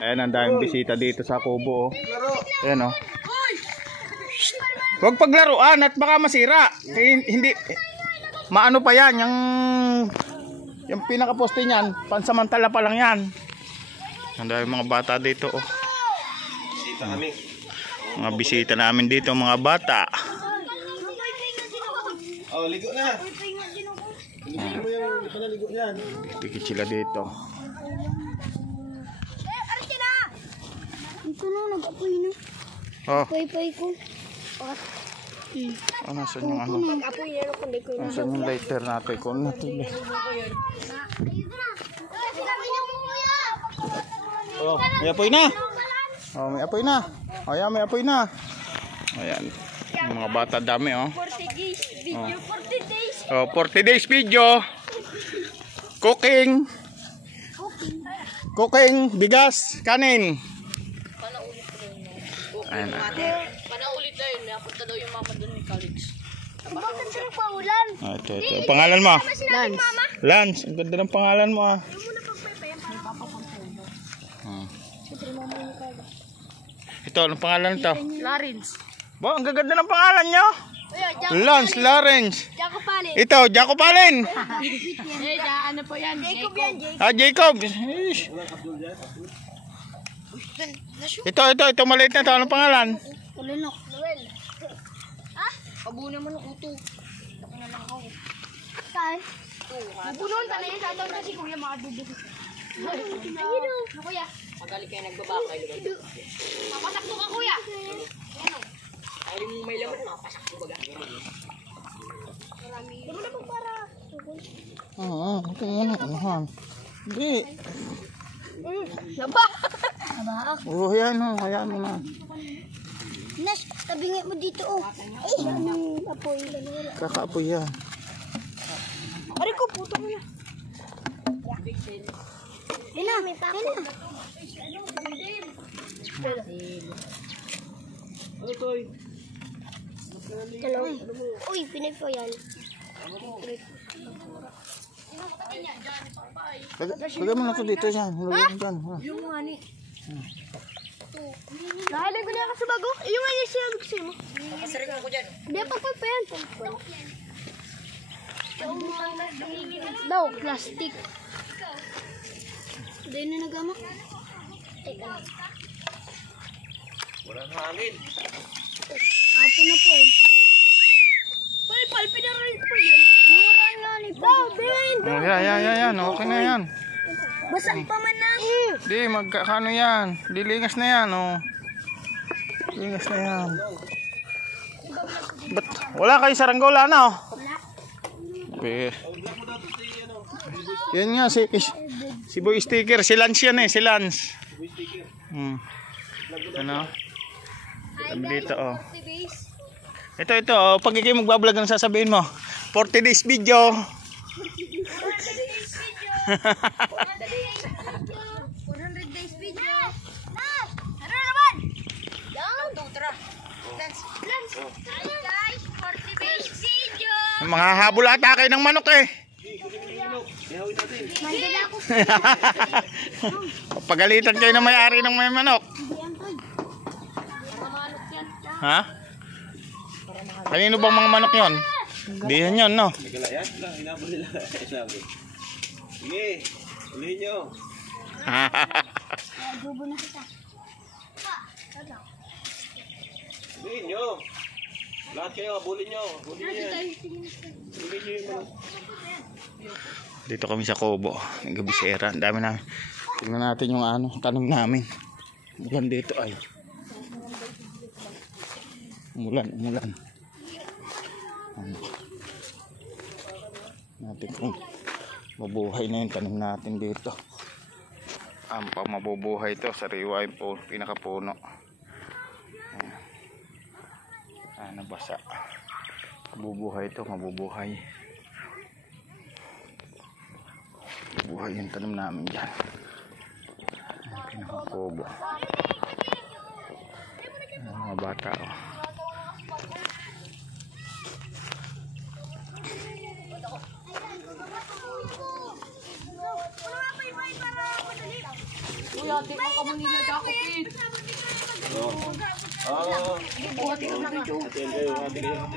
Ayan, ang daming bisita dito sa kubo. Ayan o. Huwag paglaruan at baka masira. Hindi, maano pa yan, yung pinakaposte niyan, pansamantala pa lang yan. Ang daming mga bata dito oh. Bisita kami. Mga bisita namin dito, mga bata. Oh, ligo na. Ligo mo yung panaligo niyan. Dikit sila dito. Ito na, nag-apoy na. Oh, Pay-pay ko. oh nasan yung ano? Nag-apoy na kundi ko. Nasan yung lighter natin? Kung natin eh. Oh, may apoy na. Oh, may apoy na. Oh, yan, may apoy na. Ayan. Yung mga bata dami oh. 40 days video, 40 days. Oh, 40 days video. Cooking. Cooking, bigas, kanin. Ayan. Panaulit na yun. Napunta daw yung mama doon ni college. Bakit siya nagpahulan? Ah, ito. Ang pangalan mo? Lance. Lance. Ang ganda ng pangalan mo ah. Ito, anong pangalan ito? Larins. Ba, ang gaganda ng pangalan nyo. Lance, Lawrence. Jaco Palin. Ito, Jaco Palin. Ano po yan? Jacob yan, Jacob. Ah, Jacob. Ish. Ito, maliit na ito. Anong pangalan? Ulinok. Noel. Kabuo naman ng uto. Ako na lang ako. Saan? Pupunon ka na yun. Tataw na si Kuya makadubo. Ano Kuya? Magaling kayo nagbabakay. Papasakto ka Kuya. Ayaw mo may laman. Makapasak ko baga. Hindi mo na para. Oo, ito yan. Anuhan. Hindi. Naba. Naba. Oo, yan o. Hayaan mo na. Nas, tabingit mo dito oh. Ay, anong apoy? Kakaapoy yan. Aray ko, puto mo na. Yan na, may pako. Yan na. Ano to? Hello. Uy, pinay po yan. Lagay mo na ito dito yan. Lagay mo dyan. Yung nga ni. Nakalag ko na ako sa bago. Yung nga niya siya gusto mo. Kasarin ko dyan. Hindi, pagpag pa yan. Daw, plastic. Dahil na nagamak. Teka. Walang hangin. Apo na po eh. Pal, pinaroy po yun. Nuran nga ni po. Yan. Okay na yan. Basag pa man na. Di, magkakano yan. Dilingas na yan, oh. Lingas na yan. Ba't wala kayo saranggola na, oh? Wala. Yan nga, si Boy Sticker. Si Lance yan eh, si Lance. Ano? Sabi dito, oh. Ito, oh. Pag ikay magbablog, ang sasabihin mo? 40 days video. 100 days video. Ano naman? Yan. Tara. Lance. Guys, 40 days video. Mga habol ata kayo ng manok eh. Mandala ako. Pagalitan kayo ng may-ari ng may manok. Ha? Kanino bang mga manok yon? Hindi yan yun, no? Nagala yan? Hinabol nila. Hinabol. Sige. Ulihin nyo. Adobo na kita. Ulihin nyo. Lahat kayo, abulin nyo. Abulin nyo yan. Ulihin nyo yung manok. Dito kami sa Kubo, Gabisera. Ang dami namin. Tingnan natin yung ano, tanim namin. Umulan dito ay. Umulan. Natin kung mabuhay na yung tanim natin dito. Pang mabubuhay to, sariwa yung pinakapuno. Nabasa. Mabubuhay to, mabubuhay. Buhay yung tanim namin dyan. Pinakakubo. Mga bata oh. Kuya, tingnan ka mo nila ako, eh. Oo. Buhati ka na nga. Atin kayo, atin kayo.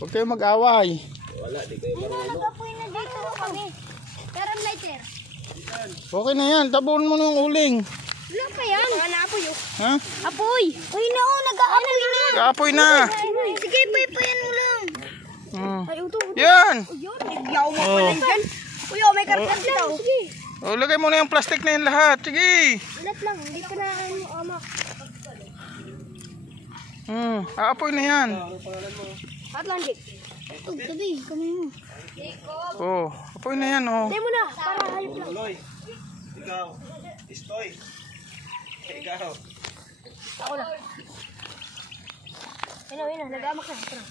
Huwag kayo mag-away. Wala, di kayo marunong. Nag-apoy na dito kami. Pero ang lighter. Okay na yan. Tabunan mo na yung uling. Wala pa yan. Nag-apoy oh. Ha? Apoy! Uy na oh, nag-aapoy na. Kaapoy na. Sige, pay-payan mo lang. Ay, uto. Yan. Yun, bigyaw mo pa lang dyan. Uy, oh, may karton dito. Sige. O, lagay mo na yung plastic na yan lahat. Sige. Ulat lang, hindi ko na amak. Aapoy na yan. At lang, Jake. Oh, tabi, kami mo. Oh, apoy na yan, oh. Tayo mo na, para hayop lang. Tuloy. Ikaw. Istoy. Ikaw. Ako na. Yun na, nag-amak na. Tara.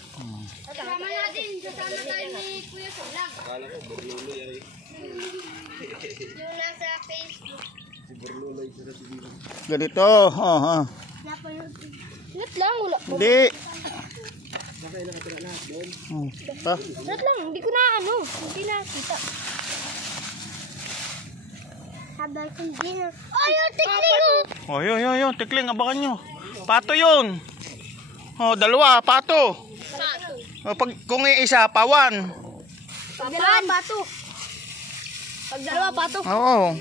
Kasama natin, kasama tayo ni Kuya Solag. Akala ko, Burluloy ay. Yung nasa Facebook. Si Burluloy sila si Dino. Ganito. Oh, Napanood. Lat lang, wala. Hindi. Bakit nakatira lahat doon? Ha? Lat lang, hindi ko na hindi na kita. Habang hindi na. Ay, yung tikling! Oh, yun. Tikling, abangan nyo. Pato yun. Oh, dalawa, pato. Oh, pag kung isa, pawan. Pag dalawa, pato. Pag dalawa, pato. Oo.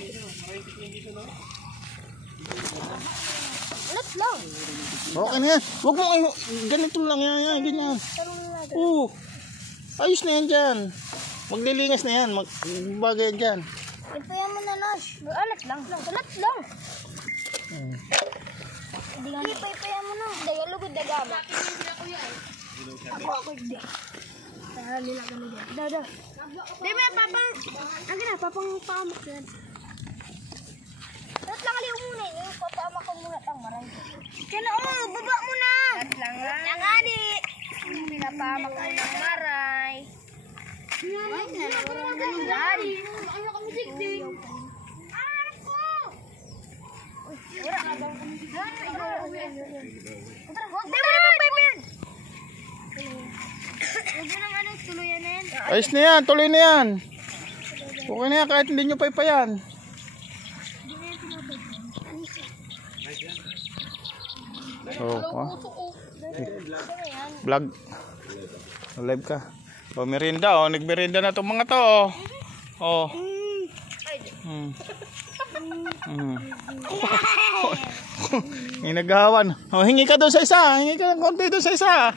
Lat lang. Okay na yan. Huwag mo, ganito lang yan, ganyan. Oo. Ayos na yan dyan. Maglilingas na yan. Magbagay dyan. Ipayan mo na, Nash. Alat lang. Alat lang. Ipayan mo na. Daya lugod na gama. Ako hindi. Nila kami dyan. Dada. Di ba, papang... Ang gina, papang pamak yan. Alat lang kali muna. Yung papamak ko muna tang maray. Kaya baba mo na. Alat lang nga. Yang adi. Pinapamak ko ng maray. Ay, nalaman ka ng adi. Ano kami sigdi? Arap ko! Wala ka daw kami sigdi. Huwag mo na magpipin! Huwag mo nang ano, tuluyan na yan. Ayos na yan, tuloy na yan. Okay na yan, kahit hindi nyo paypayan. Vlog. Live ka. O, merienda, o. Nagmerienda na itong mga to, o. O. Inagawan. O, hingi ka doon sa isa. Hingi ka ng konti doon sa isa.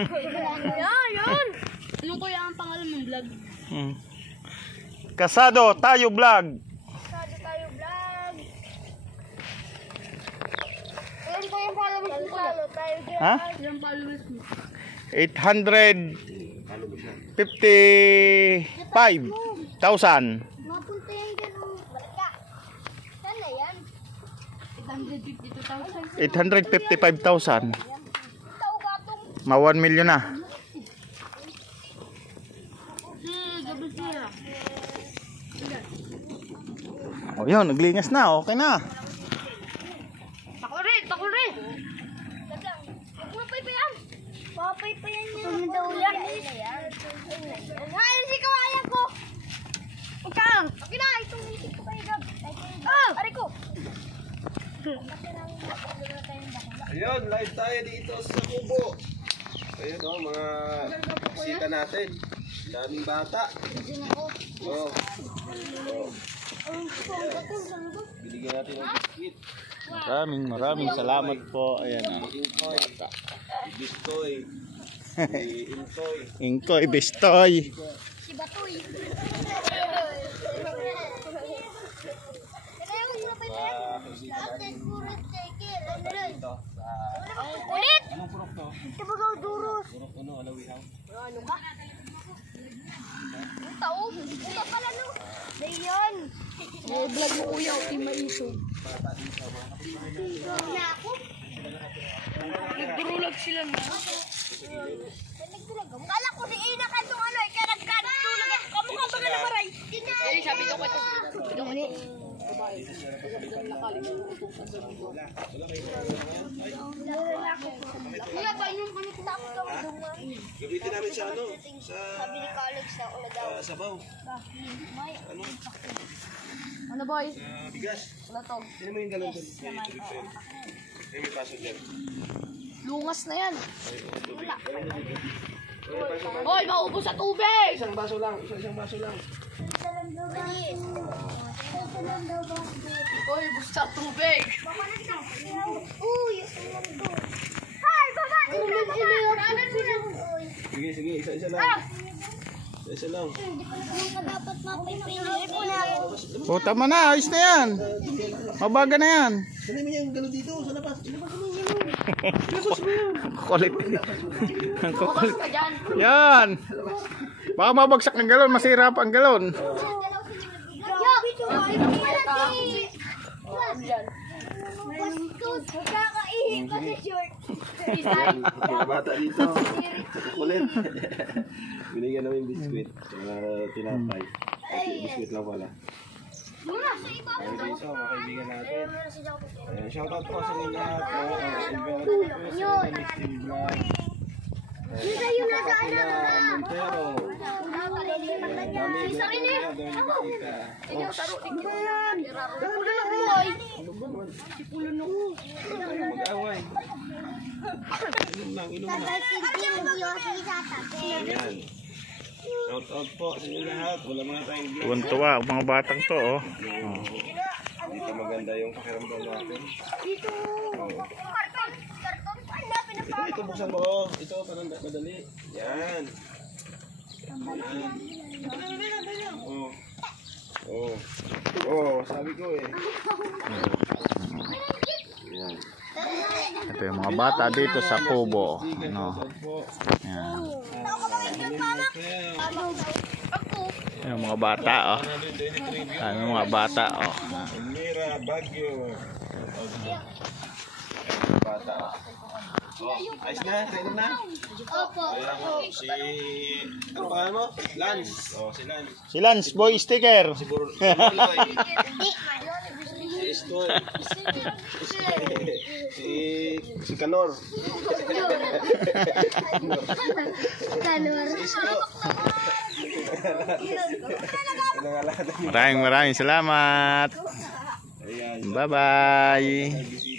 Yan! Ano ko yung pangalan ng vlog? Kasado tayo vlog. Kasado tayo vlog. Ilan po yung followers mo? Kasado tayo vlog. Ha? Ilan followers mo? 855,000. Mapunta yan dyan. Balik ka. Saan na yan? 855,000. 852,000. Tao gatong. Ma 1 million na. Gabi siya. O yun, naglingas na. Okay na. Takulit! Takulit! Huwag mo paypayan! Papaypayan niya. Tumid daw yan. Ayun si kawayan ko! Ikaw! Okay na! Itong isip ko kayo gab. Oh! Ari ko! Ayun, live tayo dito sa Kubo. Ayun o, mga bisita natin. Daming bata. Oh. Binigyan natin ng biskit. Maraming salamat po. Ayan o. Inkoy. Bistoy. Inkoy. Inkoy, Bistoy. Si Batoy. Ulit! Anong purok to? Ito ba daw duros? Purok ano, alawihaw. Ano ka? Ang tao? Ito pala no? Dayon! Vlog mo kuya, okay maisog. Na ako? Nagdurulag sila na. Nagdurulag? Kala ko si Ina ka itong ano eh, kaya nagkadululag. Kamukha ba nga na maray? Sabi ko ito. Kuya, painom kami sa Gamitin namin sa ano? Sa Sabi ni Alex na una daw. sabaw. Ano? Ano boy? Bigas. Wala to. Sino mo yung galon doon? May paso dyan. Lungas na yan. Hoy, maubos sa tubig! Isang baso lang. Isang baso lang. Hoy, ubos sa tubig! Uy, Hi, baba! Sige, sige. Isa-isa lang. Isa lang. Dapat mapipili po na. O, tama na. Ayos na yan. Mabaga na yan. Saan mo yung galon dito? Sa labas. Kukulit. Ang kukulit. Ka dyan. Yan. Baka mabagsak ng galon. Masira pa ang galon. Yo, Magkakaihi pa sa short. Mga bata dito. Kulit. Binigyan namin biskuit. Tinapay. Biskuit lang pala. Muna sa iba. Ay, guys, mga kaibigan natin. Ayan, shoutout po sa inyo lahat. Yun. Dito yung nasa Montero. Dami, dami kita. Mag-away. Inom lang, inom lang. Ayan. Shoutout po sa inyo lahat. Wala mga tayong vlog. Tuwan-tuwa ang mga batang to. Oh. Dito maganda yung pakiramdam natin. Ito, buksan mo. Ito, parang madali. Yan. Oh. Oh. Oh, sabi ko eh. Yan. Ito yung mga bata dito sa kubo. Ano. Shoutout po. Yan. Ayan. Yung mga bata. Oh. Yan yung mga bata. Oh. Elmira, Baguio. Bata. Oh, ayos na, kailan na? Opo. Ayan ako, si... Ano pa mo? Lance. Oh, si Lance. Si Lance Boy Sticker. Si Burloy. Hindi, Si Estoy. Si Canor. Kanor. Si Isko. Maraming salamat. Ayan. Bye-bye.